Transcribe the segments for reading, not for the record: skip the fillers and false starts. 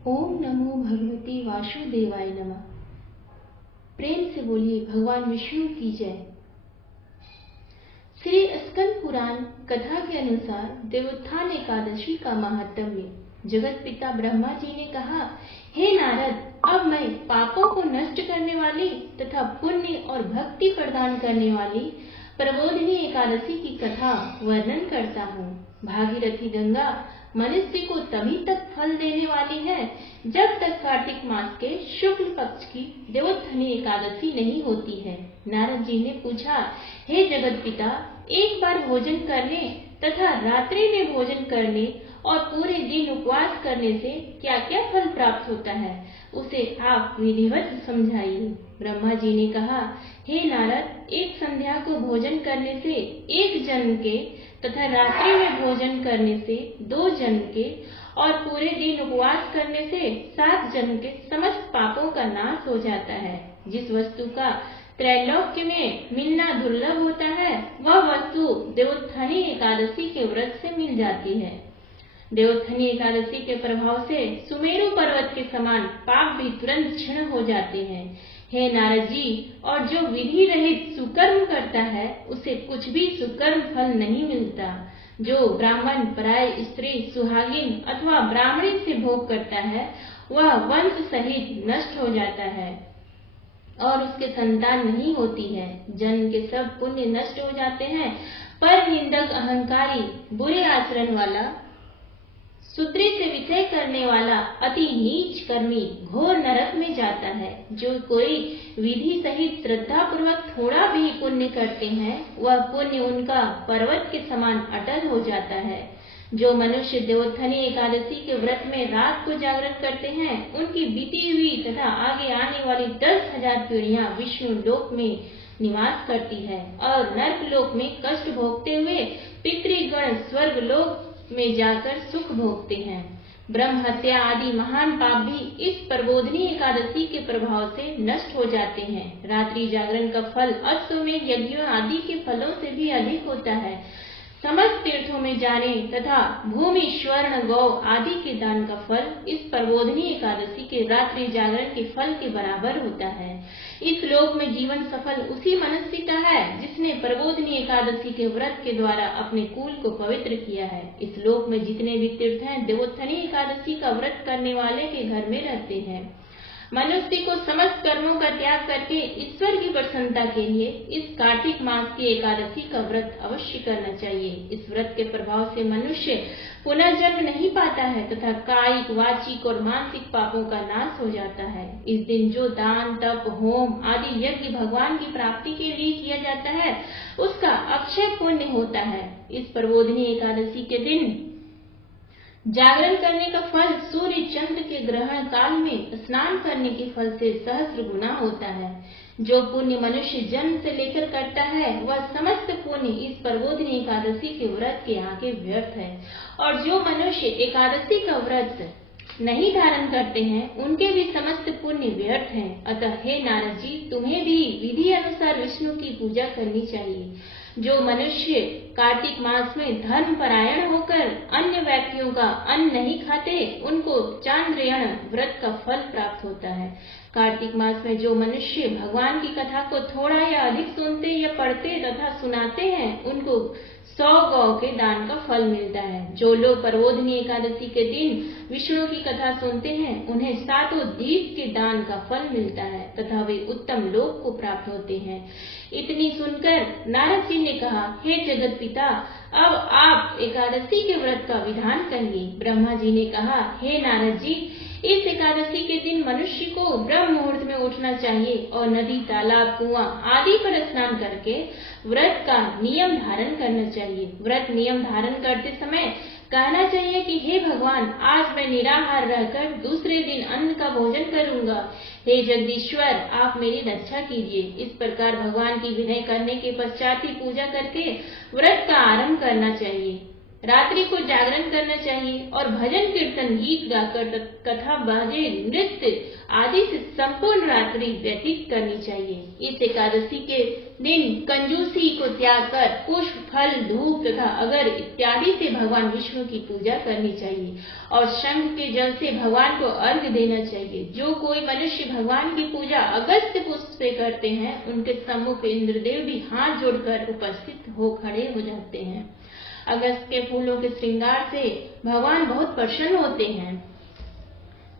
ओम नमो भगवती वासुदेवाय नमः। प्रेम से बोलिए भगवान विष्णु की जय। श्री स्कंद पुराण कथा के अनुसार देवोत्थान एकादशी का महात्म्य। जगत पिता ब्रह्मा जी ने कहा, हे नारद, अब मैं पापों को नष्ट करने वाली तथा पुण्य और भक्ति प्रदान करने वाली प्रबोधिनी एकादशी की कथा वर्णन करता हूँ। भागीरथी गंगा मनुष्य को तभी तक फल देने वाली है जब तक कार्तिक मास के शुक्ल पक्ष की देवोत्थानी एकादशी नहीं होती है। नारद जी ने पूछा, हे जगत पिता, एक बार भोजन करने तथा रात्रि में भोजन करने और पूरे दिन उपवास करने से क्या क्या फल प्राप्त होता है, उसे आप विधिवत समझाइए। ब्रह्मा जी ने कहा, हे नारद, एक संध्या को भोजन करने से 1 जन्म के तथा रात्रि में भोजन करने से 2 जन्म के और पूरे दिन उपवास करने से 7 जन्म के समस्त पापों का नाश हो जाता है। जिस वस्तु का त्रैलोक्य में मिलना दुर्लभ होता है, वह वस्तु देवोत्थानी एकादशी के व्रत से मिल जाती है। देवोत्थानी एकादशी के प्रभाव से सुमेरु पर्वत के समान पाप भी तुरंत क्षीण हो जाते हैं। हे नारद जी, और जो विधि रहित सुकर्म करता है उसे कुछ भी सुकर्म फल नहीं मिलता। जो ब्राह्मण, पराय स्त्री, सुहागिन अथवा ब्राह्मणी से भोग करता है वह वंश सहित नष्ट हो जाता है और उसके संतान नहीं होती है। जन्म के सब पुण्य नष्ट हो जाते हैं। पर निंदक, अहंकारी, बुरे आचरण वाला, सूत्री से विषय करने वाला अति नीच कर्मी घोर नरक में जाता है। जो कोई विधि सहित श्रद्धा पूर्वक थोड़ा भी पुण्य करते हैं, वह पुण्य उनका पर्वत के समान अटल हो जाता है। जो मनुष्य देवोत्थानी एकादशी के व्रत में रात को जागरण करते हैं, उनकी बीती हुई तथा आगे आने वाली 10,000 पीढ़ियां विष्णु लोक में निवास करती है और नर्क लोक में कष्ट भोगते हुए पितृगण स्वर्ग लोक में जाकर सुख भोगते हैं। ब्रह्म हत्या आदि महान पाप भी इस प्रबोधिनी एकादशी के प्रभाव से नष्ट हो जाते हैं। रात्रि जागरण का फल अश्वमेध यज्ञों आदि के फलों से भी अधिक होता है। समस्त तीर्थों में जाने तथा भूमि, स्वर्ण, गौ आदि के दान का फल इस प्रबोधिनी एकादशी के रात्रि जागरण के फल के बराबर होता है। इस लोक में जीवन सफल उसी मनुष्य का है जिसने प्रबोधिनी एकादशी के व्रत के द्वारा अपने कुल को पवित्र किया है। इस लोक में जितने भी तीर्थ हैं, देवोत्थानी एकादशी का व्रत करने वाले के घर में रहते हैं। मनुष्य को समस्त कर्मों का त्याग करके ईश्वर की प्रसन्नता के लिए इस कार्तिक मास की एकादशी का व्रत अवश्य करना चाहिए। इस व्रत के प्रभाव से मनुष्य पुनः जन्म नहीं पाता है तथा कायिक, वाचिक और मानसिक पापों का नाश हो जाता है। इस दिन जो दान, तप, होम आदि यज्ञ भगवान की प्राप्ति के लिए किया जाता है, उसका अक्षय पुण्य होता है। इस प्रबोधिनी एकादशी के दिन जागरण करने का फल सूर्य चंद्र के ग्रहण काल में स्नान करने के फल से सहस्र गुना होता है। जो पुण्य मनुष्य जन्म से लेकर करता है, वह समस्त पुण्य इस प्रबोधिनी एकादशी के व्रत के आगे व्यर्थ है। और जो मनुष्य एकादशी का व्रत नहीं धारण करते हैं, उनके भी समस्त पुण्य व्यर्थ हैं। अतः हे नारद जी, तुम्हें भी विधि अनुसार विष्णु की पूजा करनी चाहिए। जो मनुष्य कार्तिक मास में धर्म परायण होकर अन्य व्यक्तियों का अन्न नहीं खाते, उनको चांद्रयण व्रत का फल प्राप्त होता है। कार्तिक मास में जो मनुष्य भगवान की कथा को थोड़ा या अधिक सुनते या पढ़ते तथा सुनाते हैं, उनको 100 गौ के दान का फल मिलता है। जो लोग प्रबोधिनी एकादशी के दिन विष्णु की कथा सुनते हैं, उन्हें 7 दीप के दान का फल मिलता है तथा वे उत्तम लोक को प्राप्त होते हैं। इतनी सुनकर नारद जी ने कहा, हे जगत पिता, अब आप एकादशी के व्रत का विधान करिए। ब्रह्मा जी ने कहा, हे नारद जी, इस एकादशी के दिन मनुष्य को ब्रह्म मुहूर्त में उठना चाहिए और नदी, तालाब, कुआं आदि पर स्नान करके व्रत का नियम धारण करना चाहिए। व्रत नियम धारण करते समय कहना चाहिए कि हे भगवान, आज मैं निराहार रहकर दूसरे दिन अन्न का भोजन करूंगा। हे जगदीश्वर, आप मेरी रक्षा कीजिए। इस प्रकार भगवान की विनय करने के पश्चात ही पूजा करके व्रत का आरंभ करना चाहिए। रात्रि को जागरण करना चाहिए और भजन, कीर्तन, गीत गाकर, कथा, बाजे, नृत्य आदि से संपूर्ण रात्रि व्यतीत करनी चाहिए। इस एकादशी के दिन कंजूसी को त्याग कर पुष्प, फल, धूप तथा अगर इत्यादि से भगवान विष्णु की पूजा करनी चाहिए और शंख के जल से भगवान को अर्घ्य देना चाहिए। जो कोई मनुष्य भगवान की पूजा अगस्त्य पुष्प से करते हैं, उनके सम्मुख इंद्रदेव भी हाथ जोड़कर उपस्थित हो खड़े हो जाते हैं। अगस्त के फूलों के श्रृंगार से भगवान बहुत प्रसन्न होते हैं।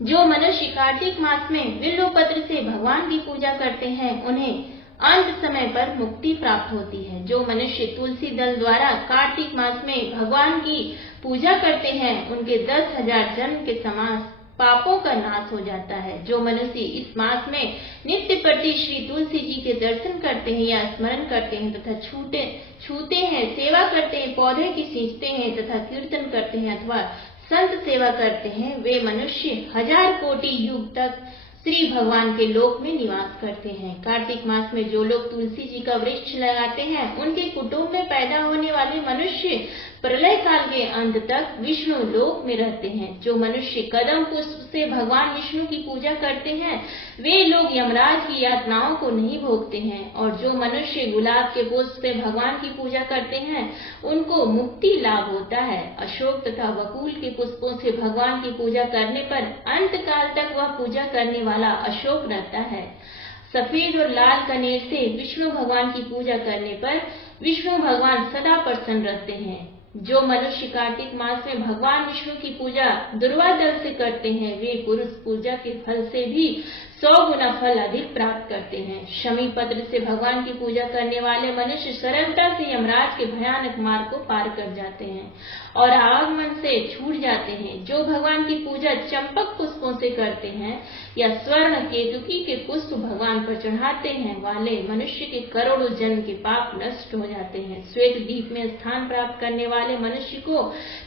जो मनुष्य कार्तिक मास में बिल्वपत्र से भगवान की पूजा करते हैं, उन्हें अंत समय पर मुक्ति प्राप्त होती है। जो मनुष्य तुलसी दल द्वारा कार्तिक मास में भगवान की पूजा करते हैं, उनके 10,000 जन्म के समान पापों का नाश हो जाता है। जो मनुष्य इस मास में नित्य प्रति श्री तुलसी जी के दर्शन करते हैं या स्मरण करते हैं तथा छूते हैं, सेवा करते हैं, पौधे की सींचते हैं तथा कीर्तन करते हैं अथवा संत सेवा करते हैं, वे मनुष्य 1000 कोटि युग तक श्री भगवान के लोक में निवास करते हैं। कार्तिक मास में जो लोग तुलसी जी का वृक्ष लगाते हैं, उनके कुटुंब में पैदा होने वाले मनुष्य प्रलय काल के अंत तक विष्णु लोक में रहते हैं। जो मनुष्य कदम पुष्प से भगवान विष्णु की पूजा करते हैं, वे लोग यमराज की यातनाओं को नहीं भोगते हैं। और जो मनुष्य गुलाब के पुष्प से भगवान की पूजा करते हैं, उनको मुक्ति लाभ होता है। अशोक तथा बकुल के पुष्पों से भगवान की पूजा करने पर अंत काल तक वह पूजा करने वाला अशोक रहता है। सफेद और लाल कनेर से विष्णु भगवान की पूजा करने पर विष्णु भगवान सदा प्रसन्न रहते हैं। जो मनुष्य कार्तिक मास में भगवान विष्णु की पूजा दुर्वा दल से करते हैं, वे पुरुष पूजा के फल से भी 100 गुना फल अधिक प्राप्त करते हैं। शमी पत्र से भगवान की पूजा करने वाले मनुष्य सरलता से यमराज के भयानक मार्ग को पार कर जाते हैं और आगमन से छूट जाते हैं। जो भगवान की पूजा चंपक पुष्पों से करते हैं या स्वर्ण केतुकी के पुष्प भगवान पर चढ़ाते हैं, वाले मनुष्य के करोड़ों जन्म के पाप नष्ट हो जाते हैं। श्वेत दीप में स्थान प्राप्त करने वाले मनुष्य को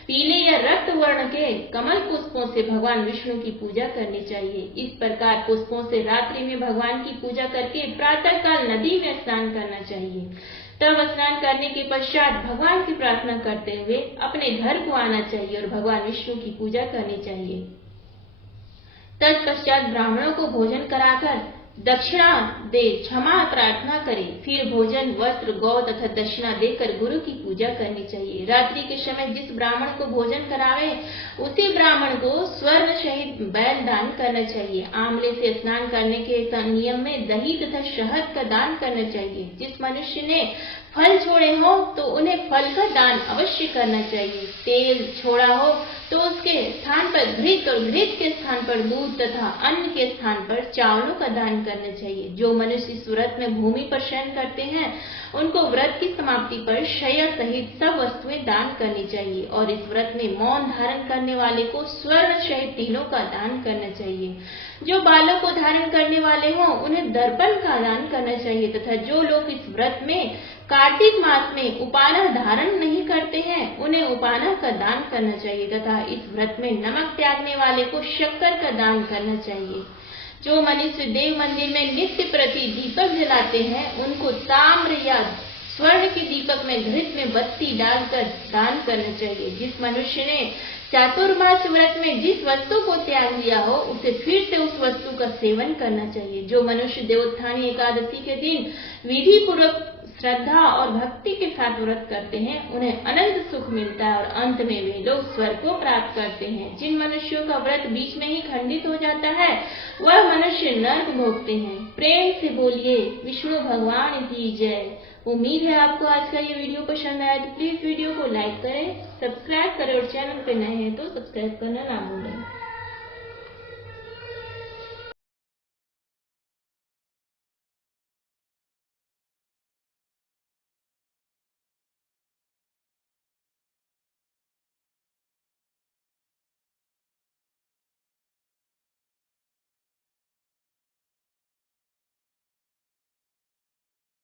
पीले या रक्त वर्ण के कमल पुष्पों से भगवान विष्णु की पूजा करनी चाहिए। इस प्रकार पुष्पों से रात्रि में भगवान की पूजा करके प्रातः काल नदी में स्नान करना चाहिए। तब स्नान करने के पश्चात भगवान की प्रार्थना करते हुए अपने घर को आना चाहिए और भगवान विष्णु की पूजा करनी चाहिए। तत्पश्चात ब्राह्मणों को भोजन कराकर दक्षिणा दे क्षमा प्रार्थना करे। फिर भोजन, वस्त्र, गौ तथा दक्षिणा देकर गुरु की पूजा करनी चाहिए। रात्रि के समय जिस ब्राह्मण को भोजन करावे, उसी ब्राह्मण को स्वर्ण सहित बैल दान करना चाहिए। आंवले से स्नान करने के नियम में दही तथा शहद का दान करना चाहिए। जिस मनुष्य ने फल छोड़े हो तो उन्हें फल का दान अवश्य करना चाहिए। तेल छोड़ा हो तो उसके स्थान पर घृत और घृत के स्थान पर दूध तथा अन्न के स्थान पर चावलों का दान करना चाहिए। जो मनुष्य इस व्रत में भूमि पर शयन करते हैं, उनको व्रत की समाप्ति पर शय्या सहित सब वस्तुएं दान करनी चाहिए। और इस व्रत में मौन धारण करने वाले को स्वर्ण सहित तिलों का दान करना चाहिए। जो बालों को धारण करने वाले हों, उन्हें दर्पण का दान करना चाहिए तथा जो लोग इस व्रत में कार्तिक मास में उपाना धारण नहीं करते हैं, उन्हें उपाना का दान करना चाहिए तथा इस व्रत में नमक त्यागने वाले को शक्कर का दान करना चाहिए। जो मनुष्य देव मंदिर में नित्य प्रति दीपक जलाते हैं, उनको ताम्र या स्वर्ण के दीपक में घृत में बत्ती डालकर दान करना चाहिए। जिस मनुष्य ने चातुर्मास व्रत में जिस वस्तु को त्याग दिया हो, उसे फिर से उस वस्तु का सेवन करना चाहिए। जो मनुष्य देवोत्थानी एकादशी के दिन विधि पूर्वक श्रद्धा और भक्ति के साथ व्रत करते हैं, उन्हें अनंत सुख मिलता है और अंत में वे लोग स्वर्ग को प्राप्त करते हैं। जिन मनुष्यों का व्रत बीच में ही खंडित हो जाता है, वह मनुष्य नरक भोगते हैं। प्रेम से बोलिए विष्णु भगवान की जय। उम्मीद है आपको आज का ये वीडियो पसंद आया, तो प्लीज वीडियो को लाइक करें, सब्सक्राइब करें और चैनल पे नए हैं तो सब्सक्राइब करना ना भूलें।